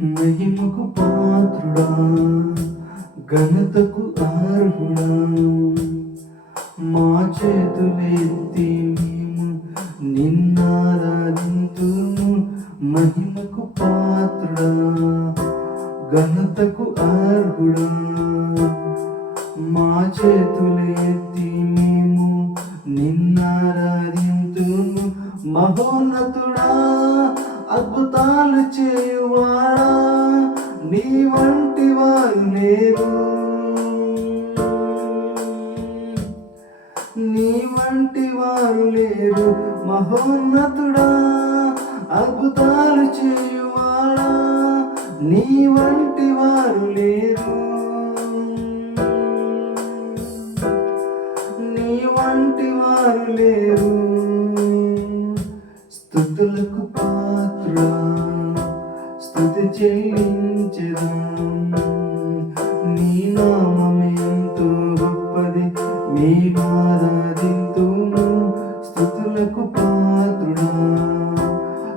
మహిమకు పాత్రుడా, ఘనతకు అర్హుడా, మా చేతులెత్తి మేము నిన్నారాధింతుము. మహిమకు పాత్రుడా, ఘనతకు అర్హుడా, మా చేతులెత్తి మేము నిన్నారాధింతుము. మహోన్నతుడా, అద్భుతాలు చేయువాడా, నీ వంటి వారు లేరు, నీ వంటి వారు లేరు. మహోన్నతుడా, అద్భుతాలు చేయువాడా, నీ వంటి వారు లేరు, నీ వంటి వారు లేరు. స్తుతులకు పాత్రుడా, స్తుతి చెల్లించెదా, నీ నామమెంతో గొప్పది, మేము ఆరాధింతుము. స్తుతులకు పాత్రుడా,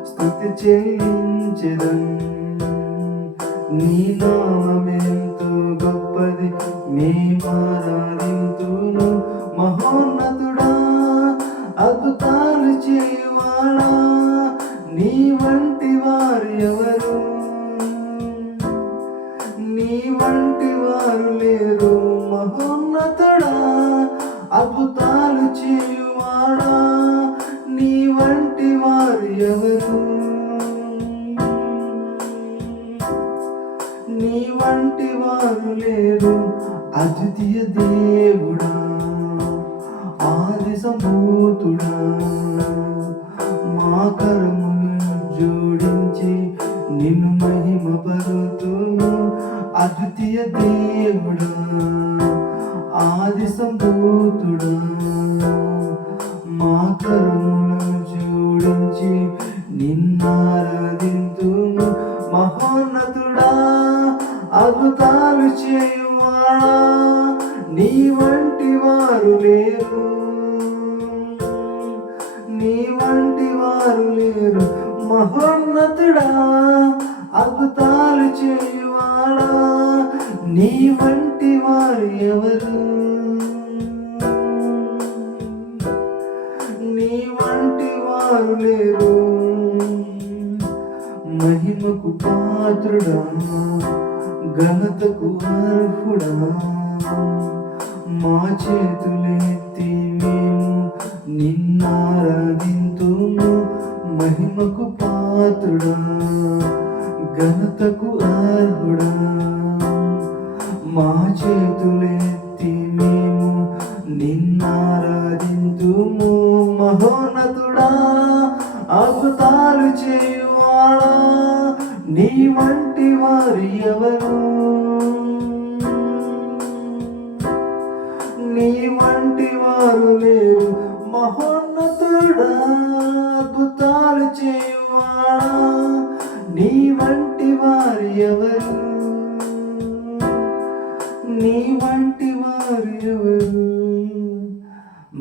స్తుతి చెల్లించెదా, నీ నామమెంతో గొప్పది, మేము ఆరాధింతుము. మహోన్నతుడా, అద్భుతాలు చేయువాడా, నీ వంటి వారు ఎవరు, నీ వంటి వారు లేరు. మహోన్నతుడా, అద్భుతాలు చేయువాడా, నీ వంటి వారు ఎవరు, నీ వంటి వారు లేరు. అద్వితీయ దేవుడా, ఆది సంభూతుడా, మా కరములను జోడించి నిన్ను మహిమపరుతుము. అద్వితీయ దేవుడా, ఆది సంభూతుడా, మా కరములను జోడించి నిన్నారాధింతుము. మహోన్నతుడా, అద్భుతాలు చేయువాడా, నీ వంటి వారు లేరు, నీ వంటి వారు లేరు. మహోన్నతుడా, అద్భుతాలు చేయువాడా, నీ వంటి వారు ఎవరు, నీ వంటి వారు లేరు. మహిమకు పాత్రుడా, ఘనతకు అర్హుడా, మా చేతులెత్తి మేము నిన్నారాధింతుము. మహిమకు పాత్రుడా, ఘనతకు అర్హుడా, మా చేతులెత్తి మేము నిన్నారాధింతుము. మహోన్నతుడా, అద్భుతాలు చేయువాడా, నీ వంటి వారు ఎవరు, నీ వంటి వారు లేరు. మహోన్నతుడా, అద్భుతాలు చేయువాడా, నీ వంటి వారు ఎవరు, నీ వంటి వారు ఎవరు.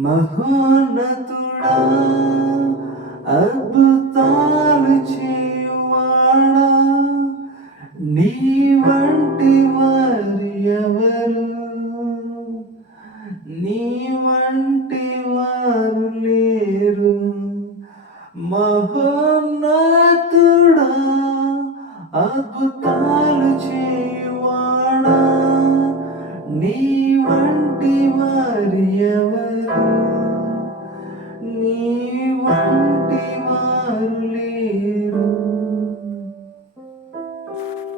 మహోన్నతుడా, అద్భుతాలు చేయువాడా, నీ వంటి వారు ఎవరు, నీ వంటి వారు లేరు. మహోన్నతుడా, అద్భుతాలు చేయువాడా, నీ వంటి వారు